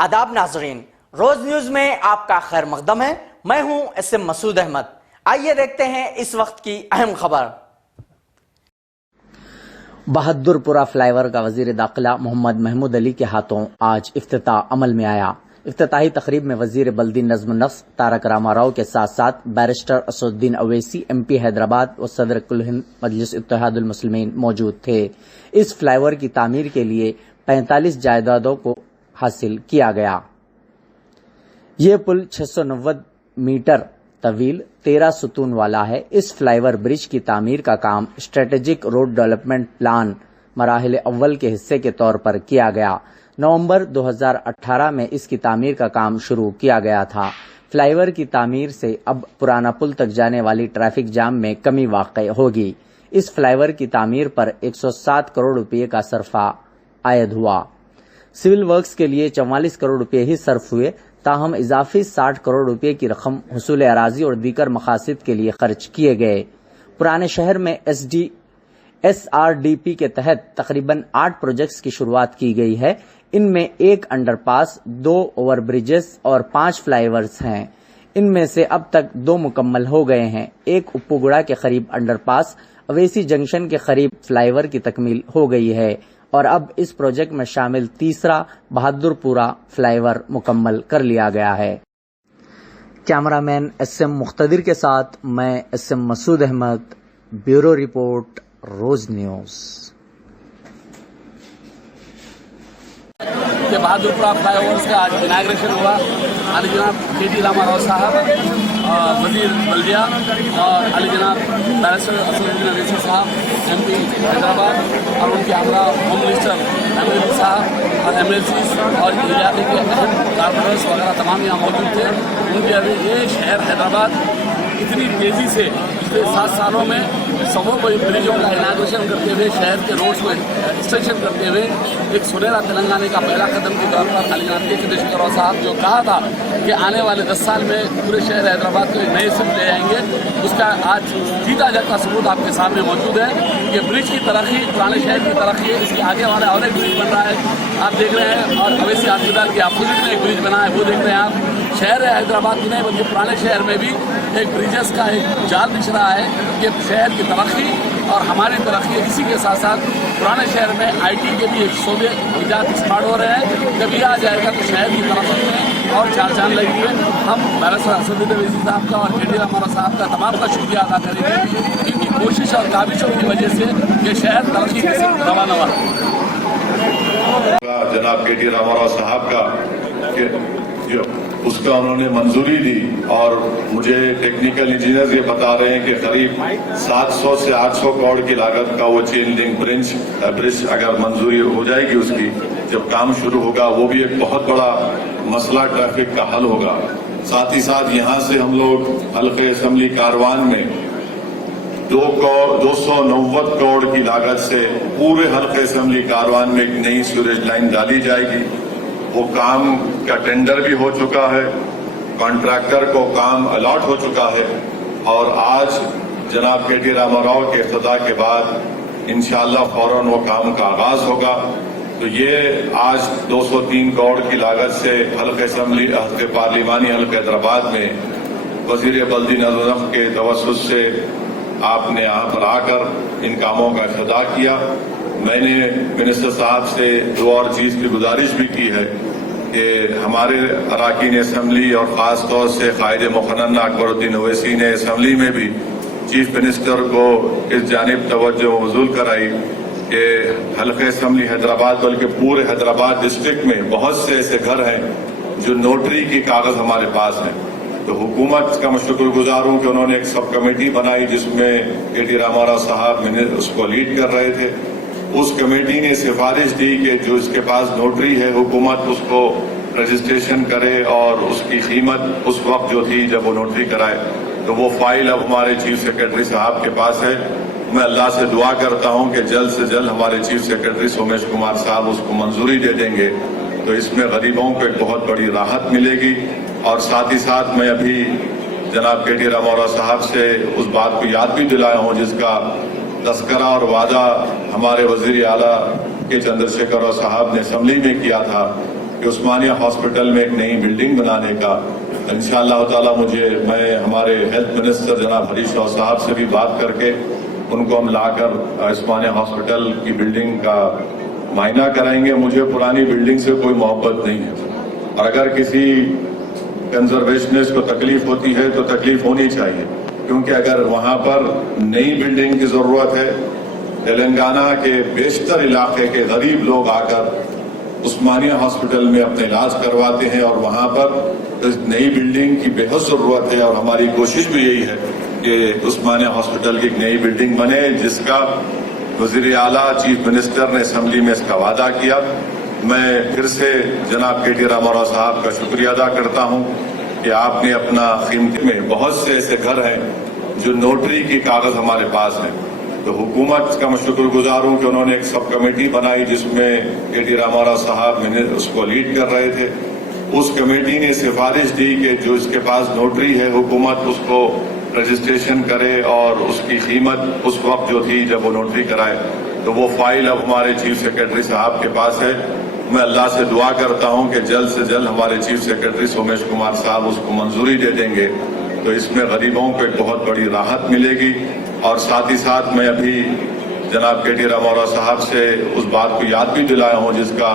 आदाब नाजरीन, रोज न्यूज में आपका खैर मकदम है। मैं हूं SM मसूद अहमद। आइए देखते हैं इस वक्त की अहम खबर। बहादुरपुरा फ्लाईओवर का वजीर दाखिला मोहम्मद महमूद अली के हाथों आज इफ्तिताह अमल में आया। इफ्तिताही तकरीब में वजीर बल्दी नज़्म नफ्स तारक रामाराव के साथ साथ बैरिस्टर असदुद्दीन अवैसी MP हैदराबाद व सदर कुल हिंद मजलिस इत्तेहादुल मुस्लिमीन मौजूद थे। इस फ्लाईओवर की तामीर के लिए 45 जायदादों को हासिल किया गया। ये पुल 690 मीटर तवील 13 सुतून वाला है। इस फ्लाईओवर ब्रिज की तामीर का काम स्ट्रेटेजिक रोड डेवलपमेंट प्लान मराहिल अव्वल के हिस्से के तौर पर किया गया। नवंबर 2018 में इसकी तामीर का काम शुरू किया गया था। फ्लाईओवर की तामीर से अब पुराना पुल तक जाने वाली ट्रैफिक जाम में कमी वाक़ई होगी। इस फ्लाईओवर की तामीर पर 107 करोड़ रुपये का सरफा आयद हुआ। सिविल वर्क्स के लिए 44 करोड़ रुपये ही सर्फ हुए, ताहम इजाफी 60 करोड़ रुपये की रकम हुसूल अराजी और दीगर मकासद के लिए खर्च किए गए। पुराने शहर में SRDP के तहत तकरीबन 8 प्रोजेक्ट्स की शुरुआत की गई है। इनमें 1 अंडरपास, 2 ओवरब्रिजेस और 5 फ्लाईओवर्स हैं। इनमें से अब तक 2 मुकम्मल हो गए हैं। एक उप्पूगुड़ा के करीब अंडरपास, अवेसी जंक्शन के करीब फ्लाईओवर की तकमील हो गई है और अब इस प्रोजेक्ट में शामिल तीसरा बहादुरपुरा फ्लाईओवर मुकम्मल कर लिया गया है। कैमरामैन SM मुख्तदिर के साथ मैं SM Masood Ahmed, bureau report, Roz news. Bahadurpura flyover का आज इनाग्रेशन हुआ। अली जनाब KT रामाराव साहब, वजीर बल्दिया और अली जनाब बैरिस्टर असदुद्दीन अवैसी साहब MP हैदराबाद और उनके हमरा होम मिनिस्टर MLA साहब और MLCs और इलाके के अहम कारपोरेटर्स वगैरह तमाम यहाँ मौजूद थे। उनके अभी ये शहर हैदराबाद इतनी तेज़ी से पिछले 7 सालों में सबों ब्रिजों का इनाग्रेशन करते हुए, शहर के रोड्स को एक्सटेंशन करते हुए एक सुनहरा तेलंगाना का पहला कदम के तौर पर अली जनाब KT रामाराव साहब जो कहा था कि आने वाले 10 साल में पूरे शहर हैदराबाद को एक नए सिर्फ ले आएंगे, उसका आज जीता जाता सबूत आपके सामने मौजूद है। ये ब्रिज की तरक्की, पुराने शहर की तरक्की है। इसके आगे वाला और एक ब्रिज बन रहा है, आप देख रहे हैं, और अवैसी हॉस्पिटल के अपोजिट में एक ब्रिज बना है, वो देख रहे हैं आप। शहर है हैदराबाद की नहीं बल्कि पुराने शहर में भी एक ब्रिजेस का एक जाल दिख रहा है। ये शहर की तरक्की और हमारी तरक्की, इसी के साथ साथ पुराने शहर में IT के भी एक शोबे इजाद स्टार्ट हो रहे हैं। जब ये आ जाएगा तो शहर की तरक्की में और चार चांद लगेगी। हम बैरिस्टर असदुद्दीन अवैसी साहब का और KT रामाराव साहब का तमाम का शुक्रिया अदा करेंगे। इनकी कोशिश और काविशों की वजह से ये शहर तरक्की के सिर्फ रवाना हुआ। जनाब KT रामाराव साहब का जो उसका उन्होंने मंजूरी दी और मुझे टेक्निकल इंजीनियर ये बता रहे हैं कि करीब 700 से 800 करोड़ की लागत का वो चेन लिंक ब्रिज अगर मंजूरी हो जाएगी उसकी, जब काम शुरू होगा, वो भी एक बहुत बड़ा मसला ट्रैफिक का हल होगा। साथ ही साथ यहाँ से हम लोग हल्के असेंबली कारवान में 290 करोड़ की लागत से पूरे हल्के असेंबली कारवान में एक नई सीवरेज लाइन डाली जाएगी। वो काम का टेंडर भी हो चुका है, कॉन्ट्रैक्टर को काम अलॉट हो चुका है और आज जनाब KT रामाराव के इफ्तिताह के बाद इंशाअल्लाह फौरन वो काम का आगाज होगा। तो ये आज 203 करोड़ की लागत से हल्के पार्लिमानी हल्के हैदराबाद में वजीर बल्दी नज़्म के तवस्सुस से आपने यहाँ पर आकर इन कामों का इफ्तिताह किया। मैंने मिनिस्टर साहब से 2 और चीज की गुजारिश भी की है कि हमारे अरकान असेंबली और खास तौर से कायदे मुक़न्नन अकबरुद्दीन अवैसी ने असेंबली में भी चीफ मिनिस्टर को इस जानिब तवज्जो मबज़ूल कराई कि हल्के असेंबली हैदराबाद बल्कि पूरे हैदराबाद डिस्ट्रिक्ट में बहुत से ऐसे घर हैं जो नोटरी की कागज हमारे पास हैं। तो हुकूमत का मैं शुक्रगुजार हूँ कि उन्होंने एक सब कमेटी बनाई जिसमें KT रामाराव साहब उसको लीड कर रहे थे। उस कमेटी ने सिफारिश दी कि जो इसके पास नोटरी है हुकूमत उसको रजिस्ट्रेशन करे और उसकी कीमत उस वक्त जो थी जब वो नोटरी कराए, तो वो फाइल अब हमारे चीफ सेक्रेटरी साहब के पास है। मैं अल्लाह से दुआ करता हूं कि जल्द से जल्द हमारे चीफ सेक्रेटरी सोमेश कुमार साहब उसको मंजूरी दे देंगे, तो इसमें गरीबों को एक बहुत बड़ी राहत मिलेगी। और साथ ही साथ मैं अभी जनाब KT रामाराव साहब से उस बात को याद भी दिलाया हूँ जिसका तस्करा और वादा हमारे वजीर आला के चंद्रशेखर राव साहब ने असेंबली में किया था कि उस्मानिया हॉस्पिटल में एक नई बिल्डिंग बनाने का इंशाअल्लाह ताला मैं हमारे हेल्थ मिनिस्टर जनाब हरीश राव साहब से भी बात करके उनको हम लाकर उस्मानिया हॉस्पिटल की बिल्डिंग का मायना कराएंगे। मुझे पुरानी बिल्डिंग से कोई मोहब्बत नहीं है और अगर किसी कंजर्वेशनिस्ट को तकलीफ होती है तो तकलीफ होनी चाहिए, क्योंकि अगर वहां पर नई बिल्डिंग की जरूरत है, तेलंगाना के बेशतर इलाके के गरीब लोग आकर उस्मानिया हॉस्पिटल में अपने इलाज करवाते हैं और वहां पर इस नई बिल्डिंग की बेहद जरूरत है और हमारी कोशिश भी यही है कि उस्मानिया हॉस्पिटल की एक नई बिल्डिंग बने, जिसका वजीर आला चीफ मिनिस्टर ने असेंबली में इसका वादा किया। मैं फिर से जनाब KT रामाराव साहब का शुक्रिया अदा करता हूं कि आपने अपना कीमती में बहुत से ऐसे घर हैं जो नोटरी की कागज हमारे पास हैं, तो हुकूमत का मैं शुक्रगुजार हूं कि उन्होंने एक सब कमेटी बनाई जिसमें KT रामाराव साहब उसको लीड कर रहे थे। उस कमेटी ने सिफारिश दी कि जो इसके पास नोटरी है हुकूमत उसको रजिस्ट्रेशन करे और उसकी कीमत उस वक्त जो थी जब वो नोटरी कराए, तो वो फाइल अब हमारे चीफ सेक्रेटरी साहब के पास है। मैं अल्लाह से दुआ करता हूं कि जल्द से जल्द हमारे चीफ सेक्रेटरी सोमेश कुमार साहब उसको मंजूरी दे देंगे, तो इसमें गरीबों को एक बहुत बड़ी राहत मिलेगी। और साथ ही साथ मैं अभी जनाब KT रामाराव साहब से उस बात को याद भी दिलाया हूं जिसका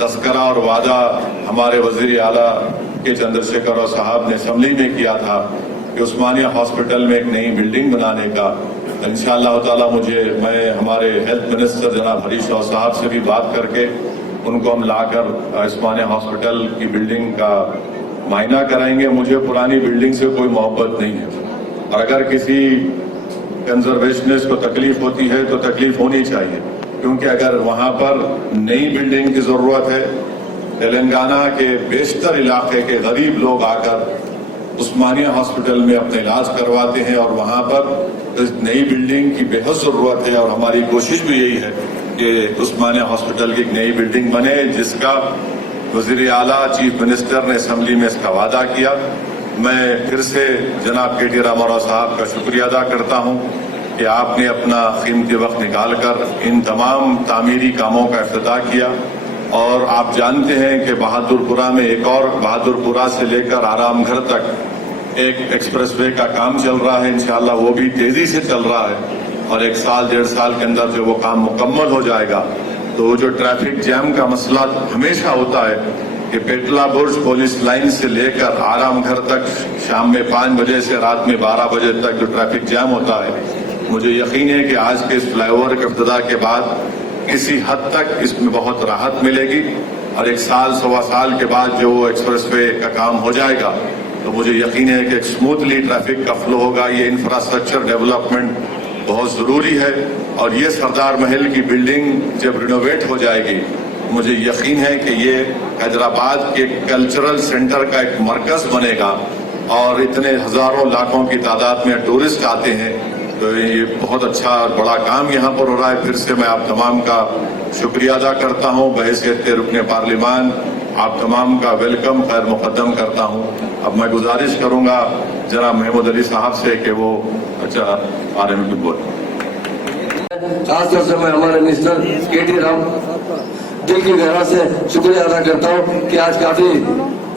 तस्करा और वादा हमारे वजीर आला के चंद्रशेखर राव साहब ने असेंबली में किया था कि उस्मानिया हॉस्पिटल में एक नई बिल्डिंग बनाने का इंशाअल्लाह ताला मैं हमारे हेल्थ मिनिस्टर जनाब हरीश राव साहब से भी बात करके उनको हम लाकर उस्मानिया हॉस्पिटल की बिल्डिंग का मायना कराएंगे। मुझे पुरानी बिल्डिंग से कोई मोहब्बत नहीं है और अगर किसी कंजर्वेशनिस्ट को तकलीफ होती है तो तकलीफ होनी चाहिए, क्योंकि अगर वहां पर नई बिल्डिंग की जरूरत है, तेलंगाना के बेशतर इलाके के गरीब लोग आकर उस्मानिया हॉस्पिटल में अपने इलाज करवाते हैं और वहां पर इस नई बिल्डिंग की बेहद जरूरत है और हमारी कोशिश भी यही है कि उस्मानिया हॉस्पिटल की एक नई बिल्डिंग बने, जिसका वजीर आला चीफ मिनिस्टर ने असेंबली में इसका वादा किया। मैं फिर से जनाब KT रामाराव साहब का शुक्रिया अदा करता हूं कि आपने अपना कीमती वक्त निकालकर इन तमाम तामीरी कामों का इफ्तिताह किया। और आप जानते हैं कि बहादुरपुरा में एक और बहादुरपुरा से लेकर आरामघर तक एक एक्सप्रेसवे का काम चल रहा है, इंशाअल्लाह वो भी तेजी से चल रहा है और 1 साल 1.5 साल के अंदर जो वो काम मुकम्मल हो जाएगा तो जो ट्रैफिक जैम का मसला हमेशा होता है कि पेटला बुर्ज पुलिस लाइन से लेकर आरामघर तक शाम में 5 बजे से रात में 12 बजे तक जो ट्रैफिक जैम होता है, मुझे यकीन है कि आज के इस फ्लाईओवर के इफ्तिताह के बाद किसी हद तक इसमें बहुत राहत मिलेगी और 1 साल 1.25 साल के बाद जो एक्सप्रेसवे का काम हो जाएगा तो मुझे यकीन है कि एक स्मूथली ट्रैफिक का फ्लो होगा। ये इंफ्रास्ट्रक्चर डेवलपमेंट बहुत जरूरी है और ये सरदार महल की बिल्डिंग जब रिनोवेट हो जाएगी मुझे यकीन है कि ये हैदराबाद के कल्चरल सेंटर का एक मरकज बनेगा और इतने हजारों लाखों की तादाद में टूरिस्ट आते हैं, तो ये बहुत अच्छा और बड़ा काम यहाँ पर हो रहा है। फिर से मैं आप तमाम का शुक्रिया अदा करता हूँ। बहैसियत रुकने पार्लिमान आप तमाम का वेलकम खैर मुकद्दम करता हूँ। अब मैं गुजारिश करूंगा जनाब महमूद अली साहब से कि वो अच्छा बारे में कुछ बोले। खासतौर से मैं हमारे मिनिस्टर KT राम दिल की गहरा से शुक्रिया अदा करता हूँ कि आज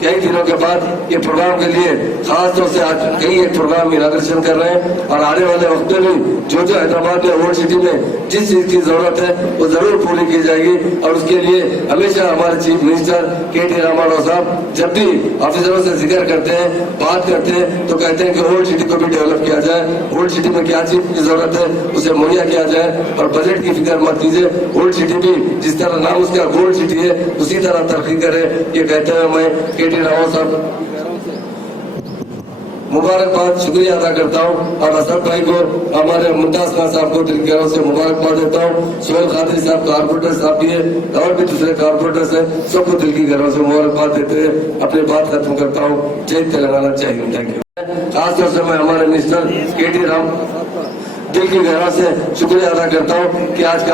कई दिनों के बाद ये प्रोग्राम के लिए खास तौर से आज कई एक प्रोग्राम इनाग्रेशन कर रहे हैं और आने वाले वक्त में जो हैदराबाद में ओल्ड सिटी में जिस चीज की जरूरत है वो जरूर पूरी की जाएगी। और उसके लिए हमेशा हमारे चीफ मिनिस्टर KT रामाराव साहब जब भी ऑफिसरों से जिक्र करते हैं, बात करते हैं तो कहते हैं कि ओल्ड सिटी को भी डेवलप किया जाए, ओल्ड सिटी में क्या चीज की जरूरत है उसे मुहैया किया जाए और बजट की फिक्र मत कीजिए। ओल्ड सिटी भी जिस तरह नाम उसका गोल्ड सिटी है उसी तरह तरक्की करे, ये कहते हैं मैं KT रामाराव साहब मुबारकबाद शुक्रिया अदा करता हूँ और असद भाई को हमारे मुमताज खान साहब को दिल की गहराई से मुबारकबाद देता हूँ। सुहेल खादरी साहब कारपोरेटर साहब भी है और भी दूसरे कारपोरेटर्स हैं, सबको दिल की गहराई से मुबारकबाद देते हुए अपनी बात खत्म करता हूँ। जय तेलंगाना, जय हिंद, थैंक यू। खासतौर से मैं हमारे मिनिस्टर KT राम दिल की गहराई से शुक्रिया अदा करता हूँ कि आज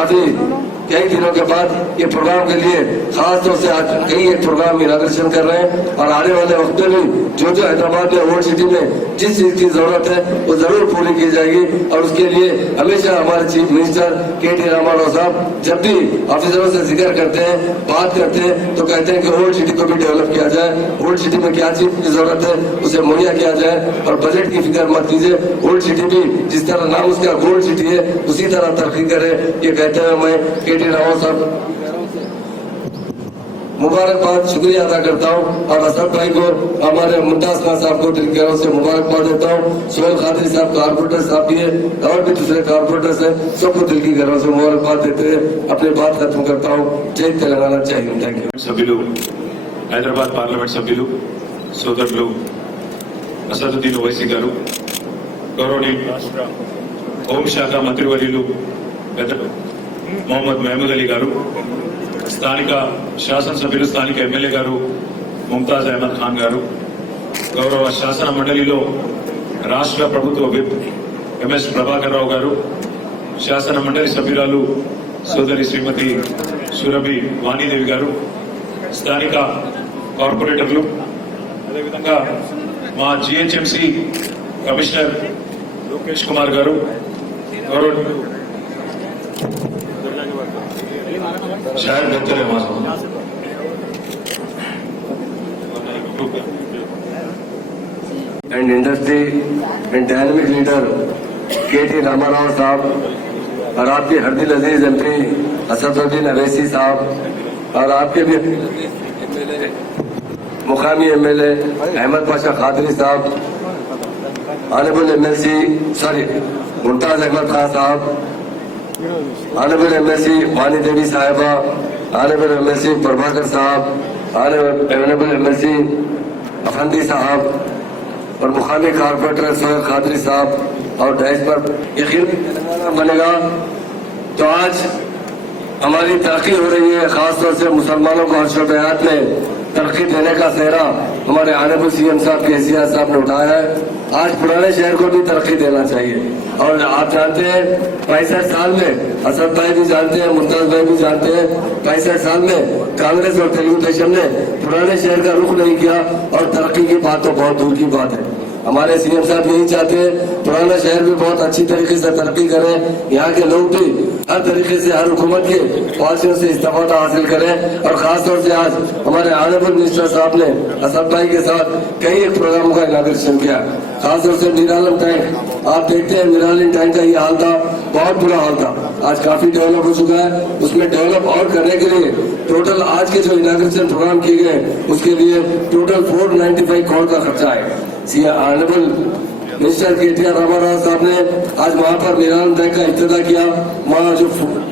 कई दिनों के बाद ये प्रोग्राम के लिए खास तौर से आज कई एक प्रोग्राम इनॉग्रेशन कर रहे हैं और आने वाले वक्त में भी जो हैदराबाद में ओल्ड सिटी में जिस चीज की जरूरत है वो जरूर पूरी की जाएगी। और उसके लिए हमेशा हमारे चीफ मिनिस्टर के.टी. रामाराव साहब जब भी ऑफिसरों से जिक्र करते हैं, बात करते हैं, तो कहते हैं कि ओल्ड सिटी को भी डेवलप किया जाए, ओल्ड सिटी में क्या चीज की जरूरत है उसे मुहैया किया जाए और बजट की फिक्र मत कीजिए। ओल्ड सिटी भी जिस तरह नाम उसका गोल्ड सिटी है उसी तरह तरक्की करे, ये कहते हुए मैं के.टी. रामाराव साहब मुबारकबाद शुक्रिया अदा करता हूँ और असद भाई को, हमारे मुमताज खान साहब को दिल की गहराइयों से मुबारकबाद देता हूँ। सोहेल खादरी साहब कारपोरेटर साहब भी है और भी दूसरे कारपोरेटर्स हैं, सबको दिल की गहराइयों से मुबारकबाद देते हुए अपनी बात खत्म करता हूँ। जय तेलंगाना, जय हिंद, थैंक यू। సభ్యులు హైదరాబాద్ పార్లమెంట్ సభ్యులు సోదరులు అసదుద్దీన్ ఓవైసీ గారు, గౌరవనీయులు హోంశాఖ మంత్రివర్యులు పెద్దలు మొహమ్మద్ మహమూద్ అలీ గారు, స్థానిక శాసనసభ్యులు స్థానిక ఎమ్మెల్యే గారు ముంతాజ్ అహ్మద్ ఖాన్ గారు, గౌరవ శాసన మండలిలో రాష్ట్ర ప్రభుత్వ విప్ ఎంఎస్ ప్రభాకర్ రావు గారు, శాసన మండలి సభ్యురాలు సోదరి శ్రీమతి సురభి వాణీదేవి గారు, స్థానిక కార్పొరేటర్లు, అదేవిధంగా మా జిహెచ్ఎంసి కమిషనర్ లోకేష్ కుమార్ గారు, గౌరవ शायद बेहतर है and industry and dynamic leader K T. Rama Rao साहब और आपके हरदिल अजीज एमपी असदुद्दीन अवैसी साहब और आपके भी मुकामी एमएलए अहमद पाशा खादरी साहब, ऑनरेबल एमएलसी मुमताज अहमद खान साहब, ऑनरेबल एमएलसी वानी देवी साहिबा, ऑनरेबल एमएलसी प्रभाकर साहब, ऑनरेबल एमएलसी अफंदी साहब और मुकामी कारपोरेटर सोहेल खादरी साहब और डैश पर यकीन बनेगा तो आज हमारी तरक्की हो रही है। खासतौर से मुसलमानों को हर्षोल्लास में तरक्की देने का सेहरा हमारे ऑनरेबल सीएम साहब के एहसियात साहब ने उठाया है। आज पुराने शहर को भी तरक्की देना चाहिए और आप जानते हैं 65 साल में असद भाई भी जानते हैं, मुमताज भाई भी जानते हैं, 65 साल में कांग्रेस और तेलुगु देशम ने पुराने शहर का रुख नहीं किया और तरक्की की बात तो बहुत दूर की बात है। हमारे सीएम साहब यही चाहते हैं पुराना शहर भी बहुत अच्छी तरीके से तरक्की करे, यहाँ के लोग भी हर तरीके से हर हुकूमत के पॉलिसियों से इस्तेफादा हासिल करें। और खासतौर से आज हमारे ऑनरेबल मिनिस्टर साहब ने असद भाई के साथ कई एक प्रोग्राम का इनॉग्रेशन किया। खासतौर से निरालम टैंक, आप देखते हैं निरालम टैंक का ये हाल था, बहुत बुरा हाल था, आज काफी डेवलप हो चुका है। उसमें डेवलप और करने के लिए टोटल आज के जो इनॉग्रेशन प्रोग्राम किए गए उसके लिए टोटल 495 करोड़ का खर्चा है। Honourable minister K.T.. रामाराव साहब ने आज वहाँ पर निरालम टैंक का इफ्तिताह किया, वहाँ जो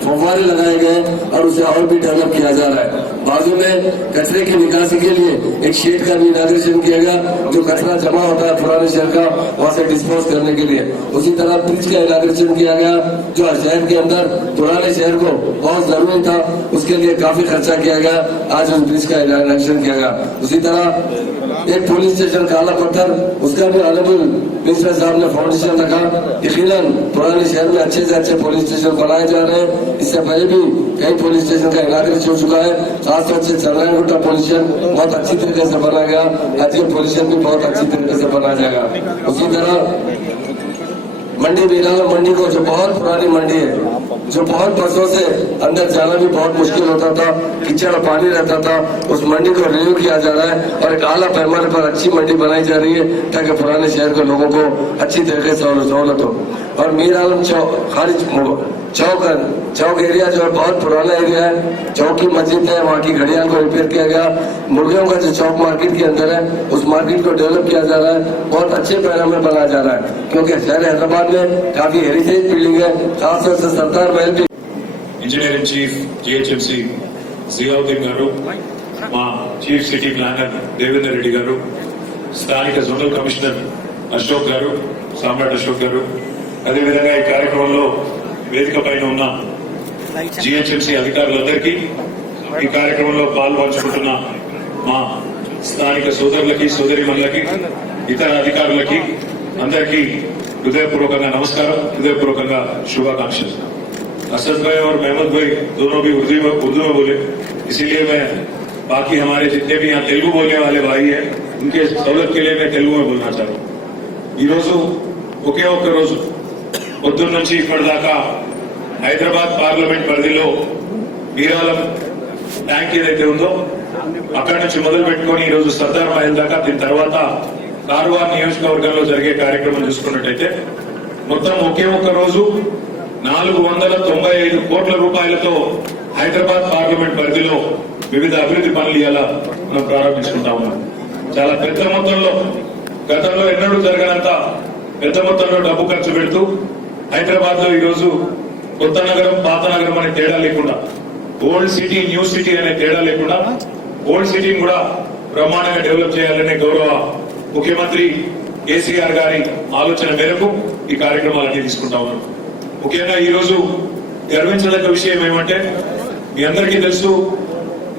फव्वारे लगाए गए और उसे और भी डेवलप किया जा रहा है। बाजू में कचरे की निकासी के लिए एक शेड का भी इनॉग्रेशन किया गया, जो कचरा जमा होता है पुराने शहर का वहाँ से डिस्पोज करने के लिए। उसी तरह ब्रिज का इनॉग्रेशन किया गया जो शहर के अंदर पुराने शहर को बहुत जरूरी था, उसके लिए काफी खर्चा किया गया, आज उस ब्रिज का इनॉग्रेशन किया गया। उसी तरह एक पुलिस स्टेशन काला पत्थर, उसका भी ऑनरेबल मिनिस्टर साहब ने फाउंडेशन रखा। यकीनन पुराने शहर में अच्छे से अच्छे पुलिस स्टेशन बनाए जा रहे हैं, इससे पहले भी कई पुलिस स्टेशन का इनॉग्रेशन हो चुका है। खासतौर से चंद्रायनगुट्टा पुलिस स्टेशन बहुत अच्छी तरीके से बना गया, हजगढ़ पुलिस स्टेशन भी बहुत अच्छी तरीके से बनाया जाएगा। उसी तरह मंडी मीराला मंडी को, जो बहुत पुरानी मंडी है, जो बहुत बरसों से अंदर जाना भी बहुत मुश्किल होता था, कीचड़ पानी रहता था, उस मंडी को रिन्यू किया जा रहा है और एक आला पैमाने पर अच्छी मंडी बनाई जा रही है ताकि पुराने शहर के लोगों को अच्छी तरीके से सहूलत हो। और मीर आलम चौक एरिया जो है बहुत पुराना एरिया है, चौक की मस्जिद है, वहाँ की घड़ियाल को रिपेयर किया गया। मुर्गियों का जो चौक मार्केट के अंदर है उस मार्केट को डेवलप किया जा रहा है, बहुत अच्छे पैमाने में बनाया जा रहा है क्योंकि शहर हैदराबाद में काफी हेरिटेज बिल्डिंग है। खासतौर से सरदार महल भी ఇంజనీరింగ్ చీఫ్ జిహెచ్ఎంసి జియావుద్దీన్ గారు, మా chief city planar Devender Reddy గారు, స్థానిక జోనల్ కమిషనర్ అశోక్ గారు, సామ్రాట్ అశోక్ గారు, అదేవిధంగా ఈ కార్యక్రమంలో వేదిక పైన ఉన్న జిహెచ్ఎంసి అధికారులందరికీ, ఈ కార్యక్రమంలో పాల్పంచుకుంటున్న మా స్థానిక సోదరులకి సోదరిమణులకి ఇతర असद भाई और महमूद भाई दोनों भी उर्दू में बोले, इसीलिए मैं बाकी हमारे जितने भी यहाँ तेलुगु बोलने वाले भाई हैं उनके सहूलत के लिए मैं तेलुगु में बोलना चाहता हूँ. ఈ రోజు ఒకే ఒక్క రోజు పొద్దున్న నుంచి ఇప్పటిదాకా హైదరాబాద్ పార్లమెంట్ పరిధిలో వీరాలం ట్యాంక్ ఏదైతే ఉందో అక్కడి నుంచి మొదలు పెట్టుకొని ఈ రోజు సర్దార్ మహల్ దాకా, దీని తర్వాత కార్వార్ నియోజకవర్గంలో జరిగే కార్యక్రమం చూసుకున్నట్టయితే మొత్తం ఒకే ఒక్క రోజు 495 కోట్ల రూపాయలతో హైదరాబాద్ పార్లమెంట్ పరిధిలో వివిధ అభివృద్ధి పనులు ఇలా మనం ప్రారంభించుకుంటా ఉన్నాం. చాలా పెద్ద మొత్తంలో, గతంలో ఎన్నడూ జరగనంత పెద్ద మొత్తంలో డబ్బు ఖర్చు పెడుతూ హైదరాబాద్ లో ఈ రోజు కొత్త నగరం పాత నగరం అనే తేడా లేకుండా, ఓల్డ్ సిటీ న్యూ సిటీ అనే తేడా లేకుండా ఓల్డ్ సిటీని కూడా బ్రహ్మాండంగా డెవలప్ చేయాలనే గౌరవ ముఖ్యమంత్రి కేసీఆర్ గారి ఆలోచన మేరకు ఈ కార్యక్రమాలన్నీ తీసుకుంటా ఉన్నాం. ముఖ్యంగా ఈ రోజు గర్వించదగ్గ విషయం ఏమంటే, మీ అందరికీ తెలుసు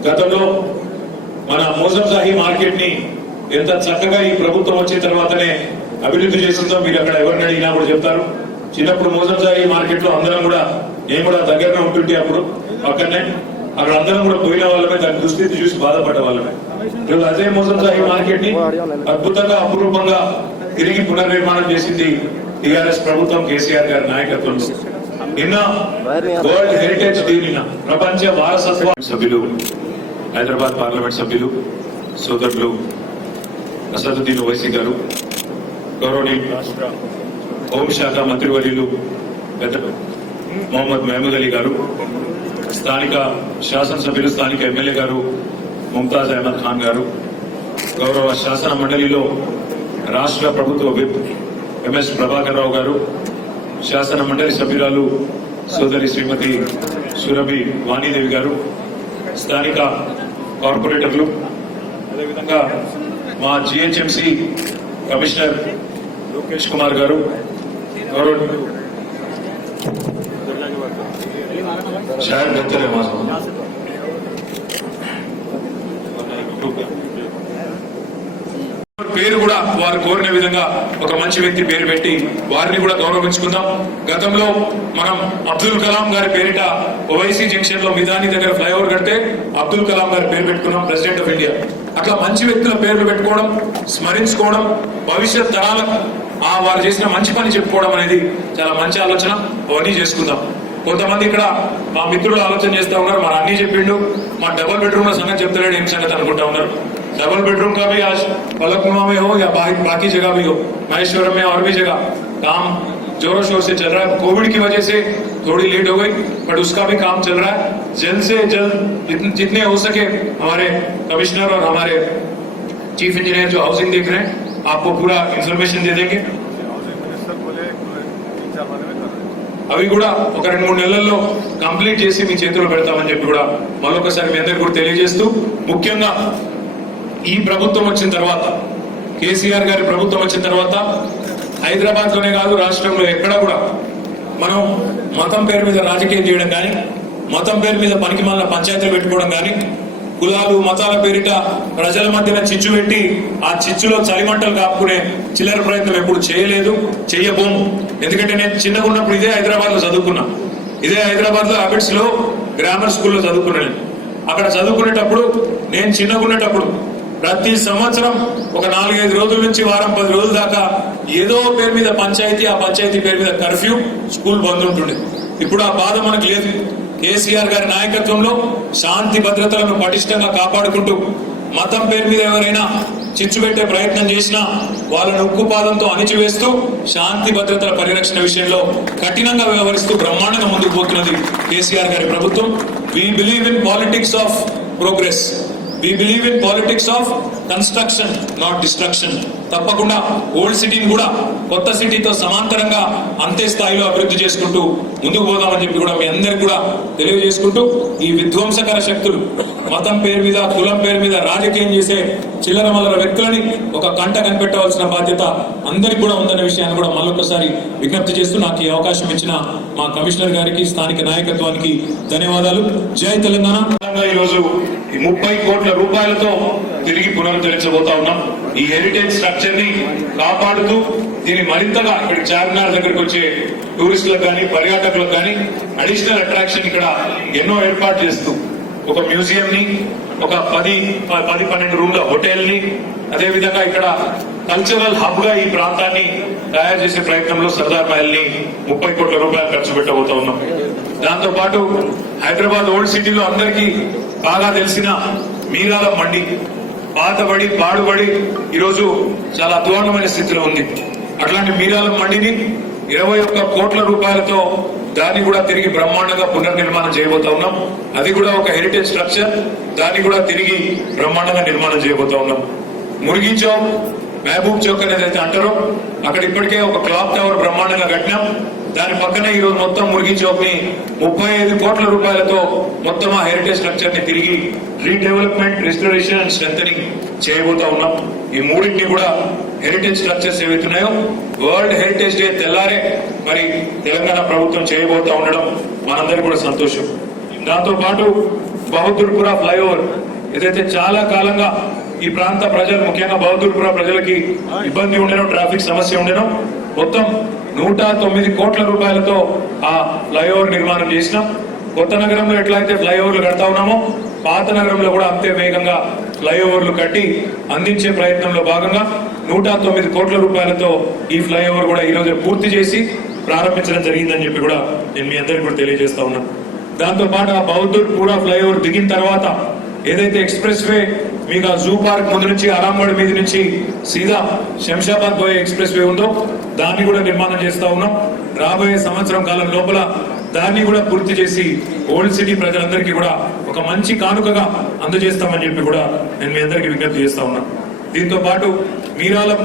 గతంలో మన మోజంజాహి మార్కెట్ ని ఎంత చక్కగా ఈ ప్రభుత్వం వచ్చిన తర్వాతనే అభివృద్ధి చేసిందో మీరు అక్కడ ఎవరిని అడిగినా కూడా చెప్తారు. చిన్నప్పుడు మోజంజాహి మార్కెట్ లో అందరం కూడా, నేను కూడా దగ్గరనే ఉంటుంటే అప్పుడు పక్కనే, అక్కడ అందరం కూడా పోయిన వాళ్ళమే, దాని దుస్థితి చూసి బాధపడ్డ వాళ్ళమే. ఈరోజు అదే మోజంజాహి మార్కెట్ ని అద్భుతంగా అపురూపంగా తిరిగి పునర్నిర్మాణం చేసింది టీఆర్ఎస్ ప్రభుత్వం కేసీఆర్ గారి నాయకత్వంలో. నిన్న వరల్డ్ హెరిటేజ్ డే, నిన్న ప్రపంచ వారసత్వ సభ్యులు, హైదరాబాద్ పార్లమెంట్ సభ్యులు సోదరులు అసదుద్దీన్ ఓవైసీ గారు, గౌరవనీయులు హోంశాఖ మంత్రివర్యులు పెద్దలు మొహమ్మద్ మహమూద్ అలీ గారు, స్థానిక శాసనసభ్యులు స్థానిక ఎమ్మెల్యే గారు ముంతాజ్ అహ్మద్ ఖాన్ గారు, గౌరవ శాసన మండలిలో రాష్ట్ర ప్రభుత్వ విప్ ఎంఎస్ ప్రభాకర్ రావు గారు, శాసన మండలి సభ్యురాలు సోదరి శ్రీమతి సురభి వాణీదేవి గారు, స్థానిక కార్పొరేటర్లు, అదేవిధంగా మా జిహెచ్ఎంసి కమిషనర్ లోకేష్ కుమార్ గారు, గౌరవ शायद बेहतर है పేరు కూడా వారు కోరిన విధంగా ఒక మంచి వ్యక్తి పేరు పెట్టి వారిని కూడా గౌరవించుకుందాం. గతంలో మనం అబ్దుల్ కలాం గారి పేరిట ఓవైసీ జంక్షన్ లో మిదాని దగ్గర ఫ్లైఓవర్ కడితే అబ్దుల్ కలాం గారి పేరు పెట్టుకున్నాం, ప్రెసిడెంట్ ఆఫ్ ఇండియా. అట్లా మంచి వ్యక్తుల పేర్లు పెట్టుకోవడం, స్మరించుకోవడం, భవిష్యత్ తరాలకు వారు చేసిన మంచి పని చెప్పుకోవడం అనేది చాలా మంచి ఆలోచన. అవన్నీ చేసుకుందాం. కొంతమంది ఇక్కడ మా మిత్రులు ఆలోచన చేస్తా ఉన్నారు, మన అన్ని చెప్పిండు, మా డబుల్ బెడ్రూమ్ సంగతి చెప్తలేడు, ఏం సంగతి అనుకుంటా ఉన్నారు. डबल बेडरूम का भी आज फलकनुमा में हो या बाकी जगह भी हो, महेश्वरम में और भी जगह काम जोरों शोर से चल रहा है. कोविड की वजह से थोड़ी लेट हो गई, बट उसका भी काम चल रहा है. जल्द से जल्द जितने हो सके हमारे कमिश्नर और हमारे चीफ इंजीनियर जो हाउसिंग देख रहे हैं आपको पूरा इन्फॉर्मेशन दे देंगे. అవి కూడా ఒక 2-3 నెలల్లో కంప్లీట్ చేసి మీ చేతిలో పెడతామని చెప్పి కూడా మరొకసారి మీ అందరికీ కూడా తెలియజేస్తూ, ముఖ్యంగా ఈ ప్రభుత్వం వచ్చిన తర్వాత, కేసీఆర్ గారి ప్రభుత్వం వచ్చిన తర్వాత హైదరాబాద్ లోనే కాదు రాష్ట్రంలో ఎక్కడా కూడా మనం మతం పేరు మీద రాజకీయం చేయడం కానీ, మతం పేరు మీద పనికిమాలిన పంచాయతీలు పెట్టుకోవడం కానీ, కులాలు మతాల పేరిట ప్రజల మధ్యన చిచ్చు పెట్టి ఆ చిచ్చులో చలిమంటలు కాపుకునే చిల్లర ప్రయత్నం ఎప్పుడు చేయలేదు, చెయ్యబోము. ఎందుకంటే నేను చిన్నగా ఉన్నప్పుడు ఇదే హైదరాబాద్ లో చదువుకున్నా, ఇదే హైదరాబాద్ లో అబిడ్స్ లో గ్రామర్ స్కూల్లో చదువుకున్నాను. అక్కడ చదువుకునేటప్పుడు, నేను చిన్నగా ఉన్నప్పుడు ప్రతి సంవత్సరం ఒక 4-5 రోజుల నుంచి వారం 10 రోజుల దాకా ఏదో పేరు మీద పంచాయతీ, ఆ పంచాయతీ పేరు మీద కర్ఫ్యూ, స్కూల్ బంద్ ఉంటుండే. ఇప్పుడు ఆ బాధ మనకు లేదు. కేసీఆర్ గారి నాయకత్వంలో శాంతి భద్రతలను పటిష్టంగా కాపాడుకుంటూ, మతం పేరు మీద ఎవరైనా చిచ్చు పెట్టే ప్రయత్నం చేసినా వాళ్ళను ఉక్కుపాదంతో అణిచివేస్తూ, శాంతి భద్రతల పరిరక్షణ విషయంలో కఠినంగా వ్యవహరిస్తూ బ్రహ్మాండంగా ముందుకు పోతున్నది కేసీఆర్ గారి ప్రభుత్వం. We believe in politics of progress. We believe in politics of construction, not destruction. తప్పకుండా ఓల్డ్ సిటీని కూడా కొత్త సిటీతో సమాంతరంగా అంతే స్థాయిలో అభివృద్ధి చేసుకుంటూ ముందుకు పోదామని చెప్పి కూడా మీ అందరికి కూడా తెలియజేసుకుంటూ, ఈ విధ్వంసకర శక్తులు మతం పేరు మీద, కులం పేరు మీద రాజకీయం చేసే చిల్లర మల్లర వ్యక్తులని ఒక కంట కనిపెట్టవలసిన బాధ్యత అందరికి కూడా ఉందన్న విషయాన్ని కూడా మళ్ళొకసారి విజ్ఞప్తి చేస్తూ, నాకు ఈ అవకాశం ఇచ్చిన మా కమిషనర్ గారికి, స్థానిక నాయకత్వానికి ధన్యవాదాలు. జై తెలంగాణ. ఈరోజు 30 కోట్ల రూపాయలతో తిరిగి పునరుద్ధరించబోతా ఉన్నాం. ఈ హెరిటేజ్ స్ట్రక్చర్ ని కాపాడుతూ దీన్ని మరింతగా ఇక్కడ చార్మినార్ దగ్గరకు వచ్చే టూరిస్టులకు కానీ పర్యాటకులకు కానీ అడిషనల్ అట్రాక్షన్ ఇక్కడ ఎన్నో ఏర్పాటు చేస్తూ ఒక మ్యూజియం ని, ఒక 10-12 రూమ్ల హోటల్ ని, అదే విధంగా ఇక్కడ కల్చరల్ హబ్ గా ఈ ప్రాంతాన్ని తయారు చేసే ప్రయత్నంలో సర్దార్ మహల్ ని 30 కోట్ల రూపాయలు ఖర్చు పెట్టబోతా ఉన్నాం. దాంతో పాటు హైదరాబాద్ ఓల్డ్ సిటీలో అందరికీ బాగా తెలిసిన మీరాల మండి పాతబడి పాడుబడి ఈరోజు చాలా అధ్వాన్నమైన స్థితిలో ఉంది. అట్లాంటి మీరాల మండిని 21 కోట్ల రూపాయలతో దాన్ని కూడా తిరిగి బ్రహ్మాండంగా పునర్నిర్మాణం చేయబోతా ఉన్నాం. అది కూడా ఒక హెరిటేజ్ స్ట్రక్చర్, దాన్ని కూడా తిరిగి బ్రహ్మాండంగా నిర్మాణం చేయబోతా ఉన్నాం. మురిగి చౌక్, మహబూబ్ చౌక్ అనేది అయితే అంటారో అక్కడ ఇప్పటికే ఒక క్లాక్ టవర్ బ్రహ్మాండంగా కట్టినాం. దాని పక్కనే ఈ రోజు మొత్తం మురిగి చౌక్ ని 35 కోట్ల రూపాయలతో మొత్తం ఆ హెరిటేజ్ స్ట్రక్చర్ ని తిరిగి రీడెవలప్మెంట్, రెస్టోరేషన్ అండ్ స్ట్రెంథనింగ్ చేయబోతా ఉన్నాం. ఈ మూడింటిని కూడా హెరిటేజ్ స్ట్రక్చర్స్ ఏవైతున్నాయో వరల్డ్ హెరిటేజ్ డే తెల్లారే మరి తెలంగాణ ప్రభుత్వం చేయబోతా ఉండడం మనందరికీ కూడా సంతోషం. దాంతో పాటు బహదూర్పుర ఫ్లైఓవర్ ఏదైతే చాలా కాలంగా ఈ ప్రాంత ప్రజలు, ముఖ్యంగా బహదూర్పుర ప్రజలకి ఇబ్బంది ఉండేనో, ట్రాఫిక్ సమస్య ఉండేనో, మొత్తం 109 కోట్ల రూపాయలతో ఆ ఫ్లైఓవర్ నిర్మాణం చేసినాం. కొత్త నగరంలో ఎట్లయితే ఫ్లైఓవర్లు కడతా ఉన్నామో పాత నగరంలో కూడా అంతే వేగంగా ఫ్లైఓవర్లు కట్టి అందించే ప్రయత్నంలో భాగంగా 109 కోట్ల రూపాయలతో ఈ ఫ్లైఓవర్ కూడా ఈ రోజు పూర్తి చేసి ప్రారంభించడం జరిగిందని చెప్పి కూడా నేను మీ అందరికీ కూడా తెలియజేస్తా ఉన్నాను. దాంతో పాటు ఆ బహదూర్పుర ఫ్లైఓవర్ దిగిన తర్వాత ఏదైతే ఎక్స్ప్రెస్ వే మీకు ఆ జూ పార్క్ ముందు నుంచి అరాంగఢ్ మీద నుంచి సీదా శంషాబాద్ పోయే ఎక్స్ప్రెస్ వే ఉందో దాన్ని కూడా నిర్మాణం చేస్తా ఉన్నాం. రాబోయే సంవత్సరం కాలం లోపల దాన్ని కూడా పూర్తి చేసి ఓల్డ్ సిటీ ప్రజలందరికీ కూడా ఒక మంచి కానుకగా అందజేస్తామని చెప్పి కూడా నేను మీ అందరికీ విజ్ఞప్తి చేస్తా ఉన్నాను. దీంతో పాటు మీరాలం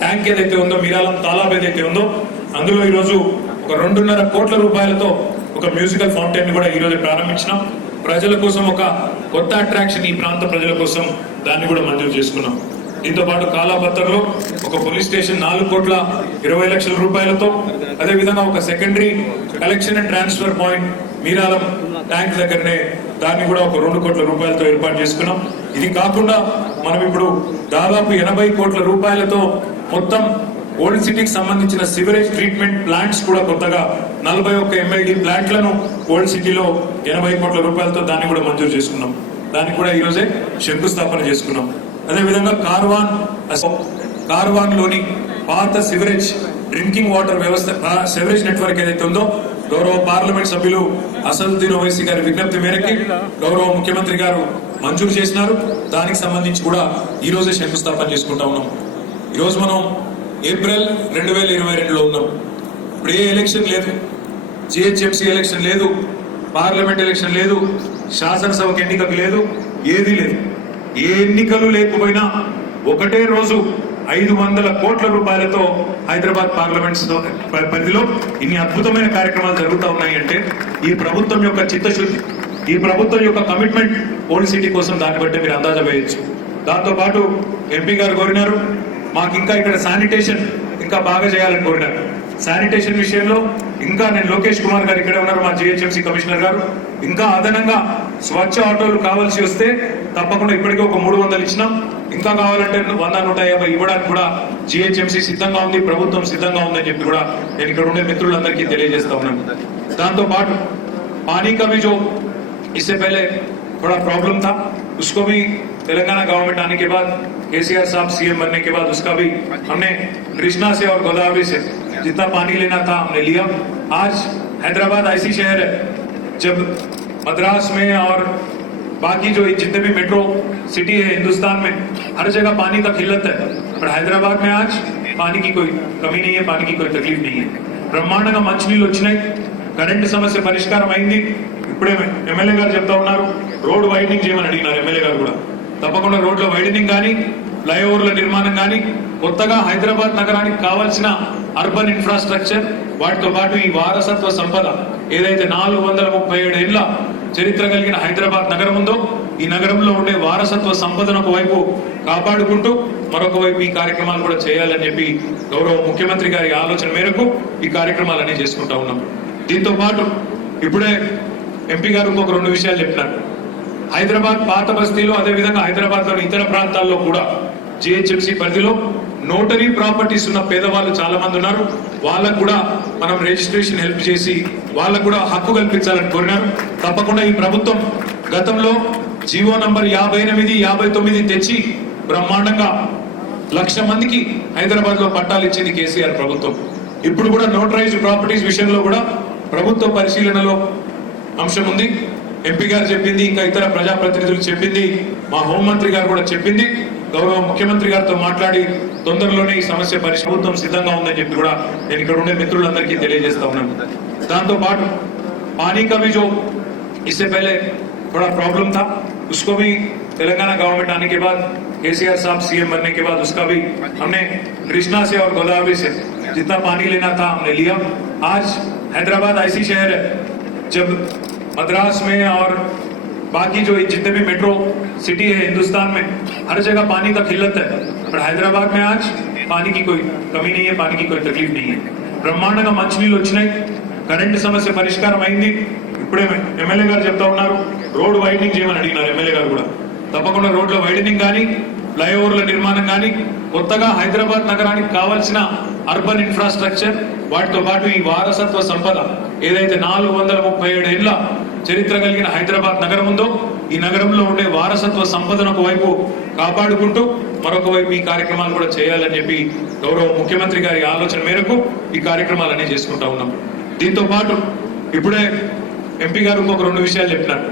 ట్యాంక్ ఏదైతే ఉందో, మీరాలం తాలాబ్ ఏదైతే ఉందో అందులో ఈరోజు ఒక 2.5 కోట్ల రూపాయలతో ఒక మ్యూజికల్ ఫౌంటైన్ కూడా ఈ రోజు ప్రారంభించినాం. ప్రజల కోసం ఒక కొత్త అట్రాక్షన్, ఈ ప్రాంత ప్రజల కోసం దాన్ని కూడా మంజూరు చేసుకున్నాం. దీంతో పాటు కాలాపత్రలో ఒక పోలీస్ స్టేషన్ 4,20,00,000 రూపాయలతో, అదేవిధంగా ఒక secondary collection and transfer point Mir Alam tank దగ్గరనే దాన్ని కూడా ఒక 2 కోట్ల రూపాయలతో ఏర్పాటు చేసుకున్నాం. ఇది కాకుండా మనం ఇప్పుడు దాదాపు 80 కోట్ల రూపాయలతో మొత్తం ఓల్డ్ సిటీకి సంబంధించిన సివరేజ్ ట్రీట్మెంట్ ప్లాంట్స్ కూడా కొత్తగా 41 MLD ప్లాంట్లను ఓల్డ్ సిటీలో 80 కోట్ల రూపాయలతో దాన్ని కూడా మంజూరు చేసుకున్నాం. దానికి కూడా ఈ రోజే శంకుస్థాపన చేసుకున్నాం. అదేవిధంగా కార్వాన్ లోని పాత సివరేజ్ డ్రింకింగ్ వాటర్ వ్యవస్థ, సివరేజ్ నెట్వర్క్ ఏదైతే ఉందో గౌరవ పార్లమెంట్ సభ్యులు అసదుద్దీన్ ఓవైసీ గారి విజ్ఞప్తి మేరకు గౌరవ ముఖ్యమంత్రి గారు మంజూరు చేసినారు. దానికి సంబంధించి కూడా ఈ రోజే శంకుస్థాపన చేసుకుంటా ఉన్నాం. ఈ రోజు మనం ఏప్రిల్ 2022లో ఉన్నాం. ఇప్పుడు ఏ ఎలక్షన్ లేదు, జిహెచ్ఎంసీ ఎలక్షన్ లేదు, పార్లమెంట్ ఎలక్షన్ లేదు, శాసనసభకు ఎన్నికకు లేదు, ఏది లేదు. ఏ ఎన్నికలు లేకపోయినా ఒకటే రోజు 500 కోట్ల రూపాయలతో హైదరాబాద్ పార్లమెంట్ పరిధిలో ఇన్ని అద్భుతమైన కార్యక్రమాలు జరుగుతూ ఉన్నాయి అంటే ఈ ప్రభుత్వం యొక్క చిత్తశుద్ధి, ఈ ప్రభుత్వం యొక్క కమిట్మెంట్ ఓల్డ్ సిటీ కోసం దాన్ని బట్టి మీరు అందాజ వేయచ్చు. దాంతో పాటు ఎంపీ గారు కోరినారు మాకు ఇంకా ఇక్కడ శానిటేషన్ ఇంకా బాగా చేయాలని కోరినారు. శానిటేషన్ విషయంలో ఇంకా నేను లోకేష్ కుమార్ గారు ఇక్కడే ఉన్నారు, మా జిహెచ్ఎంసీ కమిషనర్ గారు, ఇంకా అదనంగా స్వచ్ఛ ఆటోలు కావాల్సి వస్తే తప్పకుండా ఇప్పటికే ఒక 300 ఇచ్చినాం. ఇంకా కావాలంటే 100-150 ఇవ్వడానికి కూడా జిహెచ్ఎంసీ సిద్ధంగా ఉంది, ప్రభుత్వం సిద్ధంగా ఉందని చెప్పి కూడా నేను ఇక్కడ ఉండే మిత్రులందరికీ తెలియజేస్తా ఉన్నాను. దాంతో పాటు पानी का भी जो इससे पहले थोड़ा प्रॉब्लम था उसको भी तेलंगाना गवर्नमेंट आने के बाद केसीआर साहब सीएम बनने के बाद उसका भी हमने कृष्णा से और गोदावरी से जितना पानी लेना था हमने लिया. आज हैदराबाद ऐसी शहर है जब मद्रास में और बाकी जो जितने भी मेट्रो सिटी है हिंदुस्तान में हर जगह पानी का किल्लत है, पर हैदराबाद में आज पानी की कोई कमी नहीं है, पानी की कोई तकलीफ नहीं है. బ్రహ్మాండంగా మంచినీళ్ళు వచ్చినాయి, కరెంటు సమస్య పరిష్కారం అయింది. ఇప్పుడే ఎమ్మెల్యే గారు చెప్తా ఉన్నారు రోడ్ వైడనింగ్ చేయమని అడిగినారు ఎమ్మెల్యే గారు కూడా. తప్పకుండా రోడ్ల వైడనింగ్ కానీ ఫ్లైఓవర్ల నిర్మాణం కానీ కొత్తగా హైదరాబాద్ నగరానికి కావాల్సిన అర్బన్ ఇన్ఫ్రాస్ట్రక్చర్ వాటితో పాటు ఈ వారసత్వ సంపద ఏదైతే 437 ఏళ్ల చరిత్ర కలిగిన హైదరాబాద్ నగరం ఉందో ఈ నగరంలో ఉండే వారసత్వ సంపదను ఒకవైపు కాపాడుకుంటూ మరొక వైపు ఈ కార్యక్రమాలు కూడా చేయాలని చెప్పి గౌరవ ముఖ్యమంత్రి గారి ఆలోచన మేరకు ఈ కార్యక్రమాలన్నీ చేసుకుంటా ఉన్నాం. దీంతో పాటు ఇప్పుడే ఎంపీ గారు ఇంకొక 2 విషయాలు చెప్పినారు. హైదరాబాద్ పాత బస్తీలో అదేవిధంగా హైదరాబాద్ లోని ఇతర ప్రాంతాల్లో కూడా జిహెచ్ఎంసీ పరిధిలో నోటరీ ప్రాపర్టీస్ ఉన్న పేదవాళ్ళు చాలా మంది ఉన్నారు. వాళ్ళకు కూడా మనం రిజిస్ట్రేషన్ హెల్ప్ చేసి వాళ్ళకు కూడా హక్కు కల్పించాలని కోరినారు. తప్పకుండా ఈ ప్రభుత్వం గతంలో జీవో నంబర్ 58, 59 తెచ్చి బ్రహ్మాండంగా 1,00,000 మందికి హైదరాబాద్ లో పట్టాలు ఇచ్చింది కేసీఆర్ ప్రభుత్వం. ఇప్పుడు కూడా నోటరైజ్డ్ ప్రాపర్టీస్ విషయంలో కూడా ప్రభుత్వ పరిశీలనలో అంశం ఉంది. ఎంపీ గారు చెప్పింది, ఇంకా ఇతర ప్రజాప్రతినిధులు చెప్పింది, మా హోంమంత్రి గారు కూడా చెప్పింది. గౌరవ ముఖ్యమంత్రి గారితో మాట్లాడి తొందరలోనే ఈ సమస్య ప్రభుత్వం సిద్ధంగా ఉందని చెప్పి కూడా నేను ఇక్కడ ఉండే మిత్రులందరికీ తెలియజేస్తా ఉన్నాను. దాంతో పాటు पानी का भी जो इससे पहले थोड़ा प्रॉब्लम था, उसको भी तेलंगाना गवर्नमेंट आने के बाद केसीआर साहब सीएम बनने के बाद उसका भी हमने कृष्णा से और गोदावरी से जितना पानी लेना था हमने लिया. आज हैदराबाद ऐसी शहर है, जब मद्रास में और बाकी जो जितने भी मेट्रो सिटी है हिंदुस्तान में हर जगह पानी का किल्लत है, पर हैदराबाद में आज पानी की कोई कमी नहीं है, पानी की कोई तकलीफ नहीं है. బ్రహ్మాండంగా మంచినీళ్ళు వచ్చినాయి, కరెంటు సమస్య పరిష్కారం అయింది. ఇప్పుడే ఎమ్మెల్యే గారు చెప్తా ఉన్నారు, రోడ్ వైడనింగ్ చేయమని అడిగినారు ఎమ్మెల్యే గారు కూడా. తప్పకుండా రోడ్ల వైడనింగ్ కానీ, ఫ్లైఓవర్ల నిర్మాణం కానీ, కొత్తగా హైదరాబాద్ నగరానికి కావాల్సిన అర్బన్ ఇన్ఫ్రాస్ట్రక్చర్, వాటితో పాటు ఈ వారసత్వ సంపద ఏదైతే 437 ఏళ్ల చరిత్ర కలిగిన హైదరాబాద్ నగరం ఉందో, ఈ నగరంలో ఉండే వారసత్వ సంపదను ఒకవైపు కాపాడుకుంటూ మరొక వైపు ఈ కార్యక్రమాలు కూడా చేయాలని చెప్పి గౌరవ ముఖ్యమంత్రి గారి ఆలోచన మేరకు ఈ కార్యక్రమాలన్నీ చేసుకుంటా ఉన్నాం. దీంతో పాటు ఇప్పుడే ఎంపీ గారు ఇంకొక 2 విషయాలు చెప్పినారు.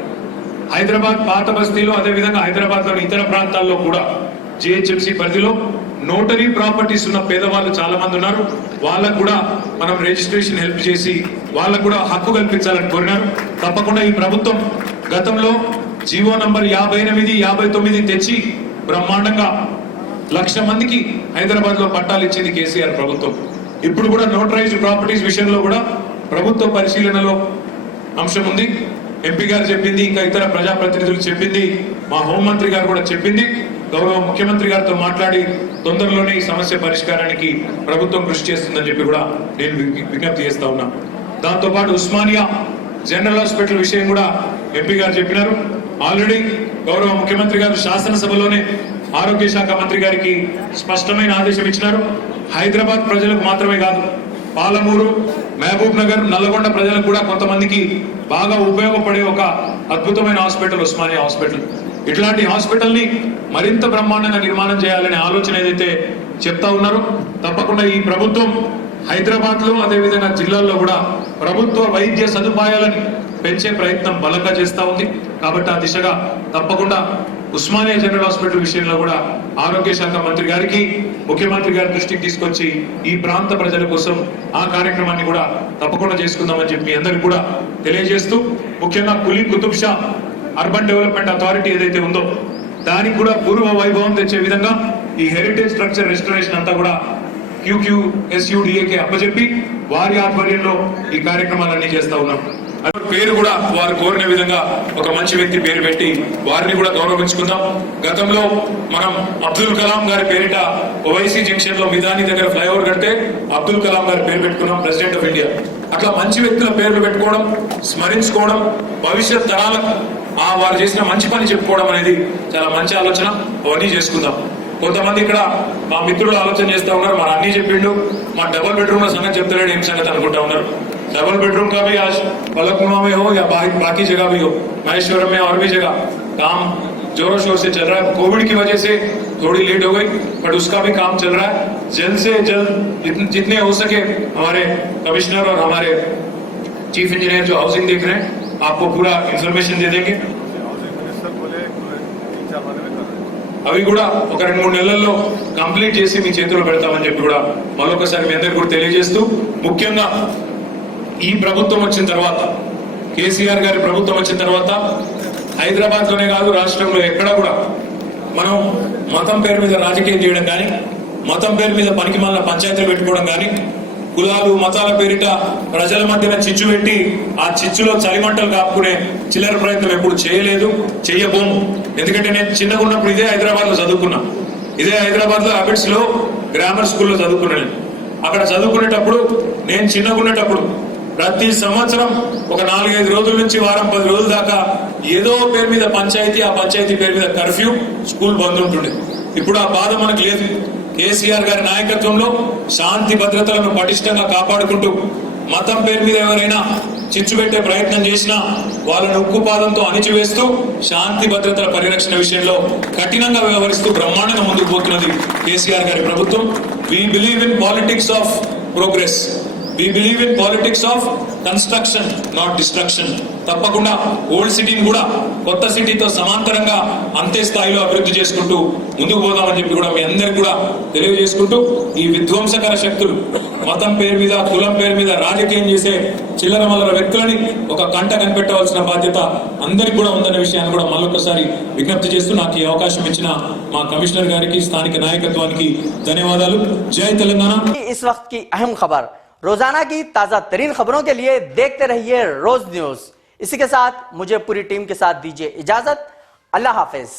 హైదరాబాద్ పాత బస్తీలో, అదేవిధంగా హైదరాబాద్ లోని ఇతర ప్రాంతాల్లో కూడా జిహెచ్ఎంసీ పరిధిలో నోటరీ ప్రాపర్టీస్ ఉన్న పేదవాళ్ళు చాలా మంది ఉన్నారు. వాళ్ళకు కూడా మనం రిజిస్ట్రేషన్ హెల్ప్ చేసి వాళ్ళకు కూడా హక్కు కల్పించాలని కోరినారు. తప్పకుండా ఈ ప్రభుత్వం గతంలో జీవో నంబర్ 58, 59 తెచ్చి బ్రహ్మాండంగా 1,00,000 మందికి హైదరాబాద్ లో పట్టాలు ఇచ్చింది కేసీఆర్ ప్రభుత్వం. ఇప్పుడు కూడా నోటరైజ్డ్ ప్రాపర్టీస్ విషయంలో కూడా ప్రభుత్వ పరిశీలనలో అంశం ఉంది. ఎంపీ గారు చెప్పింది, ఇంకా ఇతర ప్రజాప్రతినిధులు చెప్పింది, మా హోంమంత్రి గారు కూడా చెప్పింది. గౌరవ ముఖ్యమంత్రి గారితో మాట్లాడి తొందరలోనే ఈ సమస్య పరిష్కారానికి ప్రభుత్వం కృషి చేస్తుందని చెప్పి కూడా నేను విజ్ఞప్తి చేస్తా ఉన్నా. దాంతో పాటు ఉస్మానియా జనరల్ హాస్పిటల్ విషయం కూడా ఎంపీ గారు చెప్పినారు. ఆల్రెడీ గౌరవ ముఖ్యమంత్రి గారు శాసనసభలోనే ఆరోగ్య శాఖ మంత్రి గారికి స్పష్టమైన ఆదేశం ఇచ్చినారు. హైదరాబాద్ ప్రజలకు మాత్రమే కాదు, పాలమూరు, మహబూబ్ నగర్, నల్లగొండ ప్రజలకు కూడా కొంతమందికి బాగా ఉపయోగపడే ఒక అద్భుతమైన హాస్పిటల్ ఉస్మానియా హాస్పిటల్. ఇట్లాంటి హాస్పిటల్ ని మరింత బ్రహ్మాండంగా నిర్మాణం చేయాలనే ఆలోచన ఏదైతే చెప్తా ఉన్నారో, తప్పకుండా ఈ ప్రభుత్వం హైదరాబాద్ లో అదేవిధంగా జిల్లాల్లో కూడా ప్రభుత్వ వైద్య సదుపాయాలను పెంచే ప్రయత్నం బలంగా చేస్తా ఉంది. కాబట్టి ఆ దిశగా తప్పకుండా ఉస్మానియా జనరల్ హాస్పిటల్ విషయంలో కూడా ఆరోగ్య శాఖ మంత్రి గారికి, ముఖ్యమంత్రి గారి దృష్టికి తీసుకొచ్చి ఈ ప్రాంత ప్రజల కోసం ఆ కార్యక్రమాన్ని కూడా తప్పకుండా చేసుకుందామని చెప్పి అందరికి కూడా తెలియజేస్తూ, ముఖ్యంగా Quli Qutub Shah urban development authority ఏదైతే ఉందో దానికి కూడా పూర్వ వైభవం తెచ్చే విధంగా ఈ హెరిటేజ్ స్ట్రక్చర్ రెస్టరేషన్ అంతా కూడా QQSUDAకి అప్పచెప్పి వారి ఆధ్వర్యంలో ఈ కార్యక్రమాలన్నీ చేస్తా ఉన్నాం. పేరు కూడా వారు కోరిన విధంగా ఒక మంచి వ్యక్తి పేరు పెట్టి వారిని కూడా గౌరవించుకుందాం. గతంలో మనం అబ్దుల్ కలాం గారి పేరిట ఓవైసీ జంక్షన్ లో మిదాని దగ్గర ఫ్లైఓవర్ కడితే అబ్దుల్ కలాం గారి పేరు పెట్టుకున్నాం, ప్రెసిడెంట్ ఆఫ్ ఇండియా. అట్లా మంచి వ్యక్తుల పేర్లు పెట్టుకోవడం, స్మరించుకోవడం, భవిష్యత్ తరాలకు వారు చేసిన మంచి పని చెప్పుకోవడం అనేది చాలా మంచి ఆలోచన. అవన్నీ చేసుకుందాం. కొంతమంది ఇక్కడ మా మిత్రులు ఆలోచన చేస్తా ఉన్నారు, మరి అన్ని చెప్పిండు, మా డబుల్ బెడ్రూమ్ లో సంగతి చెప్తలేడు ఏం సంగతి అనుకుంటా ఉన్నారు. डबल बेडरूम का भी आज पलकनुमा में हो या बाकी जगह भी हो, महेश्वरम में और भी जगह काम जोरों शोर से चल रहा है. कोविड की वजह से थोड़ी लेट हो गई, बट उसका भी काम चल रहा है. जल्द से जल्द जितने हो सके हमारे कमिश्नर और हमारे चीफ इंजीनियर जो हाउसिंग देख रहे हैं आपको पूरा इन्फॉर्मेशन दे देंगे. అవి కూడా ఒక 2-3 నెలల్లో కంప్లీట్ చేసి మీ చేతుల్లో పెడతామని చెప్పి కూడా మరొకసారి మీ అందరికీ కూడా తెలియజేస్తూ, ముఖ్యంగా ఈ ప్రభుత్వం వచ్చిన తర్వాత, కేసీఆర్ గారి ప్రభుత్వం వచ్చిన తర్వాత హైదరాబాద్ లోనే కాదు రాష్ట్రంలో ఎక్కడా కూడా మనం మతం పేరు మీద రాజకీయం చేయడం కానీ, మతం పేరు మీద పనికి మాలిన పంచాయతీలు పెట్టుకోవడం కానీ, కులాలు మతాల పేరిట ప్రజల మధ్యన చిచ్చు పెట్టి ఆ చిచ్చులో చలిమంటలు కాపుకునే చిల్లర ప్రయత్నం ఎప్పుడు చేయలేదు, చెయ్యబోము. ఎందుకంటే నేను చిన్నగా ఉన్నప్పుడు ఇదే హైదరాబాద్ లో చదువుకున్నా. ఇదే హైదరాబాద్ లో అబిడ్స్ లో గ్రామర్ స్కూల్లో చదువుకున్నాను. అక్కడ చదువుకునేటప్పుడు నేను చిన్నగా ఉన్నటప్పుడు ప్రతి సంవత్సరం ఒక 4-5 రోజుల నుంచి వారం 10 రోజుల దాకా ఏదో పేరు మీద పంచాయతీ, ఆ పంచాయతీ పేరు మీద కర్ఫ్యూ, స్కూల్ బంద్ ఉంటుండే. ఇప్పుడు ఆ బాధ మనకు లేదు. కేసీఆర్ గారి నాయకత్వంలో శాంతి భద్రతలను పటిష్టంగా కాపాడుకుంటూ మతం పేరు మీద ఎవరైనా చిచ్చు పెట్టే ప్రయత్నం చేసినా వాళ్ళను ఉక్కుపాదంతో అణిచివేస్తూ శాంతి భద్రతల పరిరక్షణ విషయంలో కఠినంగా వ్యవహరిస్తూ బ్రహ్మాండంగా ముందుకు పోతున్నది కేసీఆర్ గారి ప్రభుత్వం. We believe in politics of progress. We believe in politics of construction, not destruction. తప్పకుండా ఓల్డ్ సిటీని కూడా కొత్త సిటీతో సమాంతరంగా అంతే స్థాయిలో అభివృద్ధి చేసుకుంటూ ముందుకు పోదామని చెప్పి కూడా మీ అందరికి కూడా తెలియజేసుకుంటూ, ఈ విధ్వంసకర శక్తులు మతం పేరు మీద కులం పేరు మీద రాజకీయం చేసే చిల్లర మల్లర వ్యక్తులని ఒక కంట కనిపెట్టవలసిన బాధ్యత అందరికి కూడా ఉందనే విషయాన్ని కూడా మళ్ళొకసారి విజ్ఞప్తి చేస్తూ నాకు ఈ అవకాశం ఇచ్చిన మా కమిషనర్ గారికి స్థానిక నాయకత్వానికి ధన్యవాదాలు. జై తెలంగాణ. इस वक्त की अहम खबर, रोजाना की ताजा तरीन खबरों के लिए देखते रहिए रोज न्यूज। इसी के साथ मुझे पूरी टीम के साथ दीजिए इजाजत। अल्लाह हाफिज।